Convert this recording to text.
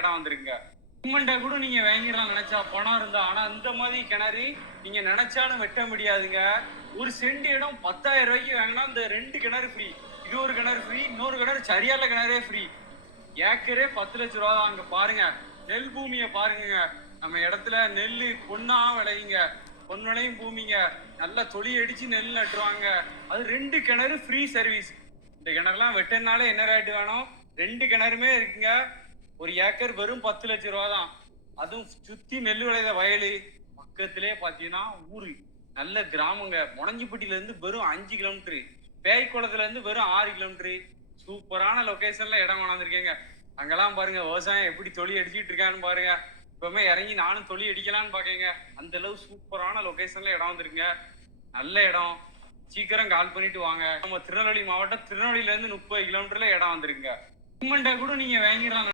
இடம் வந்திருக்குங்க. கவர்மெண்ட்டை கூட நீங்க வாங்கிடலாம் நினைச்சா பணம் இருந்தா. ஆனா இந்த மாதிரி கிணறு நீங்க நினைச்சாலும் வெட்ட முடியாதுங்க. ஒரு சென்ட் இடம் 10,000 ரூபாய்க்கு வாங்கினா இந்த 2 கிணறு ஃப்ரீ. இது ஒரு கிணறு ஃப்ரீ, இன்னொரு கிணறு சரியால கிணறே ஃப்ரீ. ஏக்கரே 10 லட்சம் ரூபா தான். அங்க பாருங்க, நெல் பூமியை பாருங்க. நம்ம இடத்துல நெல்லு பொண்ணா விளையுங்க. பொன் விளையும் பூமிங்க. நல்லா தொழி அடிச்சு நெல் நட்டுருவாங்க. அது 2 கிணறு ஃப்ரீ சர்வீஸ். இந்த கிணறுலாம் வெட்டினாலே என்ன ரேட்டு வேணும்? 2 கிணறுமே இருக்குங்க. ஒரு ஏக்கர் வெறும் 10 லட்சம் ரூபா தான். அதுவும் சுத்தி நெல் விளைத வயலு. பக்கத்திலே பாத்தீங்கன்னா ஊரு நல்ல கிராமங்க. முடங்கிப்பட்டியில இருந்து வெறும் 5 கிலோமீட்டர், பேய்க்குளத்துல இருந்து வெறும் 6 கிலோமீட்டர். சூப்பரான லொகேஷன்ல இடம் கொண்டாந்துருக்கேங்க. அங்கெல்லாம் பாருங்க விவசாயம் எப்படி தொழி அடிச்சுட்டு இருக்கான்னு பாருங்க. இப்பவுமே இறங்கி நானும் தொழி அடிக்கலான்னு பாக்கேங்க. அந்த அளவு சூப்பரான லொகேஷன்ல இடம் வந்துருங்க. நல்ல இடம். சீக்கிரம் கால் பண்ணிட்டு வாங்க. நம்ம திருநெல்வேலி மாவட்டம், திருநெல்வேலியில இருந்து 30 கிலோமீட்டர்ல இடம் வந்துருங்க. கவர்மெண்ட்டை கூட நீங்க வாங்கிடலாம்.